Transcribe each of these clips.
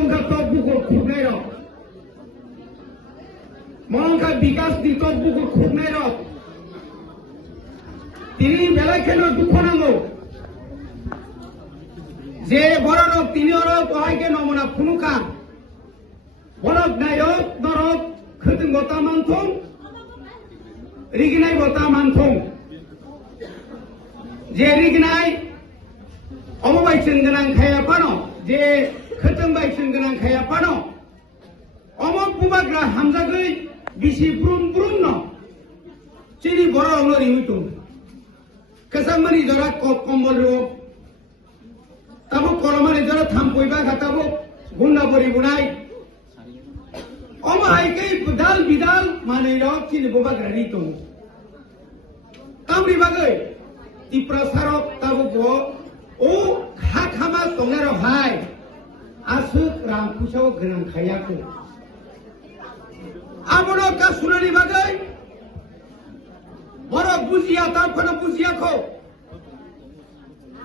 মনকা তব্বুকো খুবনাই rock মনকা বিকাশ দি তব্বুকো খুবনাই rock তিনি বেলায় খেলো দুঃখ নাঙ্গো যে বড় রক তিনি রক অহাইকে নমনা ফুনুকা বরক নায়ক নরক খৈতুং গতা মানথং রিগিনাই গতা মানথং যে রিগিনাই অমবাইসিন গোনাं খাया পানো যে খৈতুং বাইসিন গোनां খাया পানো অমক বুবাগ্রা হামজাগৈ বিসি ব্রুম ব্রুম ন চিনি বড় রঙের ইমিটু কেসামানি জরা কম্বল রোগ তাবো করমানি জরা থামপইবা গাতাবো গুন্ডা বরি বুনাই অমাইকেই বুদাল বিদাল মানে রক চিনি বুবাগ্রা রিতো কামরি বাগৈ টিপ্রা সারক তাবো গো ও খা খামা তংনার ভাই আসুক রাম কুসাও গোनां খায়াকো আমনো কা সুনানি বাগৈ বড় বুঝিয়া তারপরে বুঝিয়াখো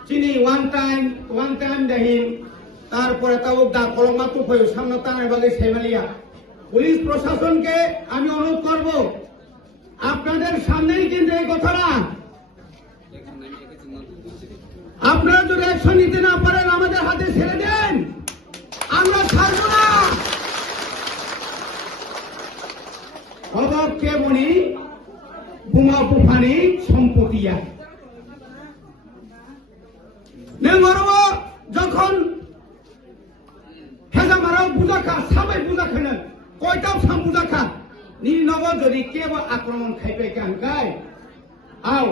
চিনি ওয়ান টাইম দেহিন তারপরে তাও দা কলমা তো হয়ে সামনে টানার বাগে সেমালিয়া পুলিশ প্রশাসনকে আমি অনুরোধ করব আপনাদের সামনেই কিন্তু এই কথাটা আপনারা যদি অ্যাকশন নিতে না পারেন আমাদের হাতে ছেড়ে দেন আমরা ছাড়ব না অবাককে মনি বুমা বুফানি সম্পত্তিয়া নেমরো যখন হেজামারাও বুজাখা সাবাই বুজাখানো কয়টাও সাম বুজাখা নি নব যদি কেবো আক্রমণ খাইবে কানকাই আও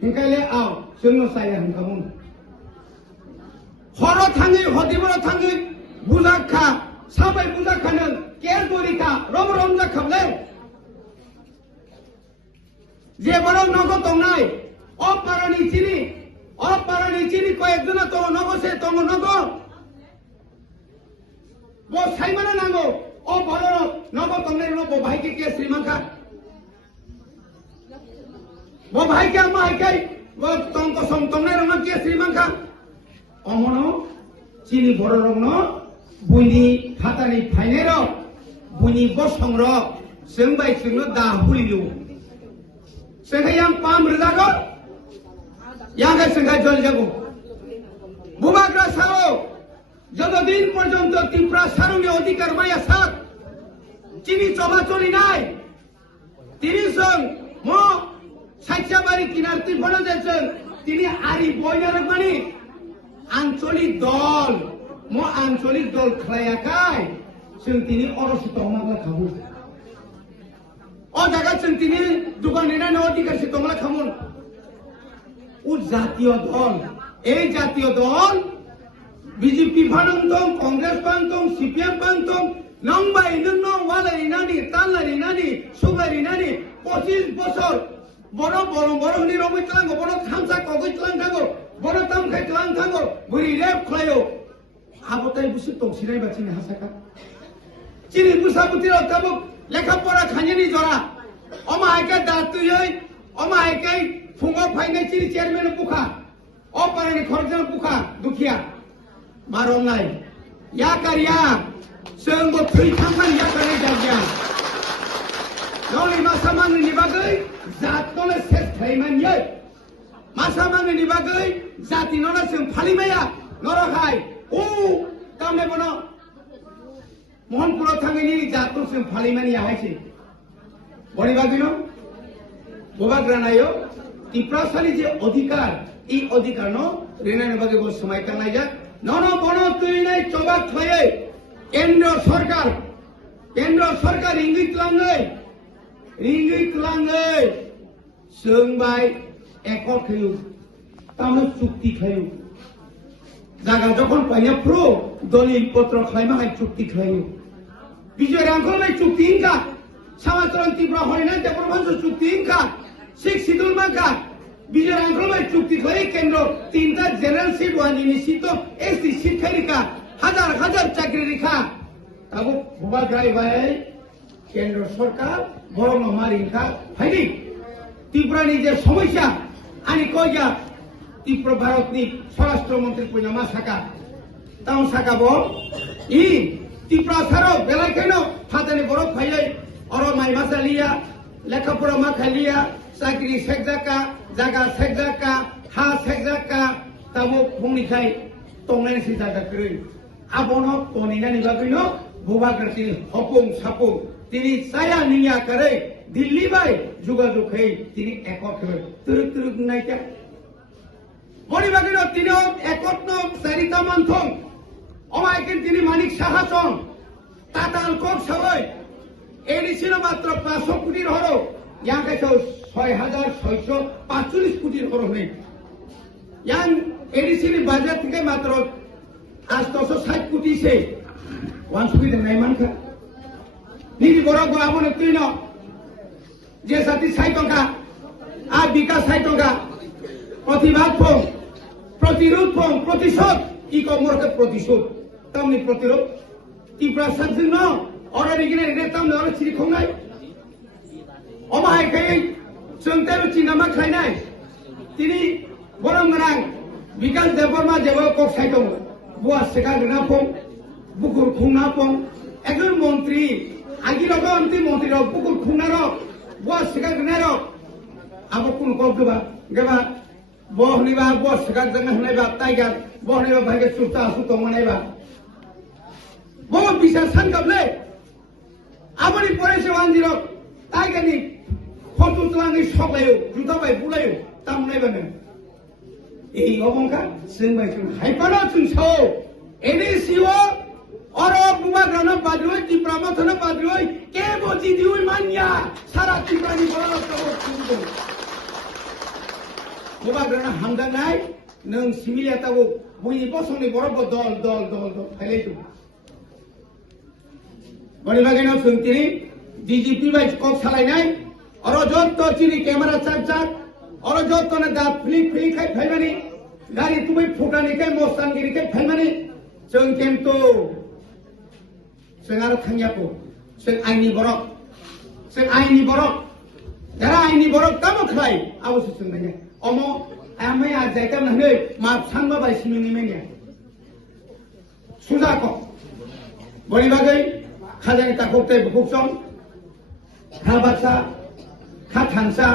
হিংকাইলে আও जोंनो साया हंखामोन हर थाङै हदिबर थाङै बुजाखा साबाय बुजाखानो केर दरिखा रम रम जाखाबले যে বড় নগ তংনাই অপারানি চিনি কয়েকজন তো নগসে তং নগ বো সাইমানা নাঙ্গো ও বড় নগ তংনাই নব ভাইকে কে শ্রীমাখা বো ভাইকে আমা হাইকাই বো তং কসম তংনাই রং কে শ্রীমাখা অমনো চিনি বড় রং বুইনি খাতানি ফাইনের বুইনি বসংর जोंबाय जोंनो दा हुलियो जोंखा yang pam rezago yang जोंखा जल जागो बुबाग्रा सारो যতদিন পর্যন্ত ত্রিপুরা সারঙ্গে অধিকার মায়া সাত চিনি চলাচলি নাই 30 জন ম সাইচাবাড়ি কিনার ত্রিভুবন যাচ্ছেন তিনি আরি বইনার মানে আঞ্চলিক দল খায়াকাই जों তিনি অরসিত হমাগলা খাবো ও জায়গা जों তিনি দোকান নিনা অধিকার সে তোমরা খামুন ও জাতীয় দল এই জাতীয় দল বিজেপি ফানন্তং কংগ্রেস ফানন্তং সিপিএম ফানন্তং নংবাই নং ওয়ালাই নানি তালাই নানি সুগারি নানি 25 বছর বড় নি রবি তলাঙ্গ বড় খামসা কগৈ তলাং থাগো বড় তামখাই তলাং থাগো বুড়ি রেপ খলায়ো আবতাই বুসু তংসিনাই বাচিনি হাসাকা চিনি বুসাবুতির তাবুক লেখাপড়া খাঞ্জানি জরা অমা হাইকা দাতুयै অমা হাইকাই ফুঙ্গ ফাইনাই চিনি চেয়ারম্যান বুখা অপারানি খরজন বুখা দুখিয়া मारोनाय या कारिया जोंबो थैखांबाय या कारिया जागिया नौनि मासामांनि बागै जातनो सेस थाइमानयै मासामांनि बागै जातिनोना जों फालिमाया नरखाय ओ कामने बनो मोहनपुर थांगैनि जातनो जों फालिमानि आहायसै बनि बागैनो बोबाग्रानायो टिप्रासानि जे अधिकार এই অধিকার নো রেনানি বাগে বল সময় কানাই যা নন বন তুই নাই চবাক খায়ে কেন্দ্র সরকার ইঙ্গিত লাঙ্গৈ जोंबाय একট খায়ু তামু চুক্তি খায়ু জায়গা যখন পাইনা প্রো দলিল পত্র খাইমা হাই চুক্তি খায়ু বিজয় রাঙ্গলমাই চুক্তি ইনকা সমাচরণ তীব্র হয় না যে প্রবন্ধ চুক্তি ইনকা শিখ শিদুল মাকা বিজয় রাঙ্গলমাই চুক্তি খাই কেন্দ্র তিনটা জেনারেল সিট ওয়ানি নিশ্চিত এসটি শিক্ষারিকা হাজার চাকরি রেখা তাবো ভুবা ড্রাইভার কেন্দ্র সরকার বড় মারিকা হাইনি ত্রিপুরানি যে সমস্যা আনি কইয়া ত্রিপুরা ভারতনি স্বরাষ্ট্রমন্ত্রী পয়নামা সাকা তাও সাকাবো ই ত্রিপুরা সারো বেলায় কেন ফাতানি বড় ফাইলে অর মাই মাসালিয়া লেখাপড়া মা খালিয়া চাকরি সেকজাকা জায়গা সেকজাকা হা সেকজাকা তাবো फुंनिखाय तंनाय सि जागा करै आबनो तनिनानि बागैनो बुबाग्रति हपुं सापुं तिनि साया निया करे दिल्ली बाय जुगाजुगै तिनि एकट होय तुरुक तुरुक नायका बनि बागैनो तिनि एकट न चारिता मानथं अमायके तिनि मानिक साहासन टाटा अल्कोक सावै एडिसिनो मात्र 500 कोटी हरो याके 6645 कोटी हरो नै yang edisi ni budget ke matro 860 koti se 169 man ka ni di borok bo abone tino je sati 60 টাকা আর বিকাশ 60 টাকা প্রতিবাদ ফোন প্রতিরোধ ফোন প্রতিশোধ ই কমরকে প্রতিশোধ তামনি প্রতিরোধ ত্রিপুরা সাজন্য অর্ডার ইগিনে রে তামনি অর চিরি খংনাই অমাহাই খাই চংতে চিনামা খাইনাই তিনি Borong ngerang, bikas deporma jawa kok saitong, buat sekarang napong, bukur khung napong, ekor menteri, agi rogo anti menteri rogo bukur khung naro, buat sekarang naro, apa pun kau geba, boh niba buat sekarang dengan niba tiger, boh niba bagai susta suto mana niba, boh bisa sangkap le, apa ni polisi wanjiro, tiger ni, foto telang ni shop layu, juta bay bulayu, tam niba ni. এই অবঙ্কা সিংবাই হাইপানো চুংছো এডিসিও অরো বুমাগ্রানা বাজরই ত্রিপ্রামথনা বাজরই কে বজি দিউই মানিয়া সারা ত্রিপ্রানি বড় তব চুংবো বুমাগ্রানা হামদা নাই নং similia তাবো বুই বসংনি বড় দল দল দল দল ফাইলাই তু বড়ি বাগেনো চুংতিনি ডিজিপি বাই কক সালাইনাই অরো যত চিনি ক্যামেরা চাক চাক और जो तोने दात फ्लिक फ्लिक है फैलमानी गाड़ी तुम्हें फुटानी के मोस्तानगिरी के फैलमानी जों केम तो जों आरो थांया को जों आइनि बरक जरा आइनि बरक कामो खाय आवसो जों नाया अमो आमे आ जायका नहै मा सांबा बाय सिमिनि मेनिया सुजा को बनि बागै खाजानि ताखौते बुकसं खाबासा खा थांसा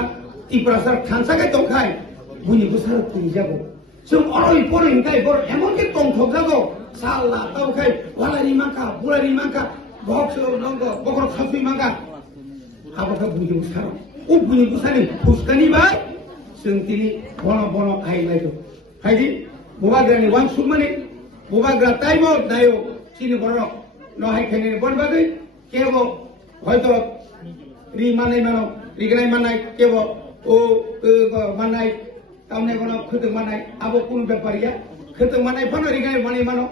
ত্রিপুরাসার খানসাকে তংখাই বুনি বুসার তুই যাবো जों अरय परै गाय बर एमनके तंथक जागो साला तावखाय वालानि माका बुरानि माका बक्सो नंगो बकर खासुइ माका हाबाखा बुनि बुसार ओ बुनि बुसानि फुसकानि बाय जों तिनि बन बन आइलायदो हायदि बुबाग्रानि वान सुमनि बुबाग्रा टाइमो दायो चिनि बर नहाय खायनि बनबागै केबो हयतो रि मानाय मानो रिगनाय मानाय केबो ओ मानाय तामने कोन खतम मानाय आबो कोन बेपारिया खतम मानाय फनो रिगाय माने मानो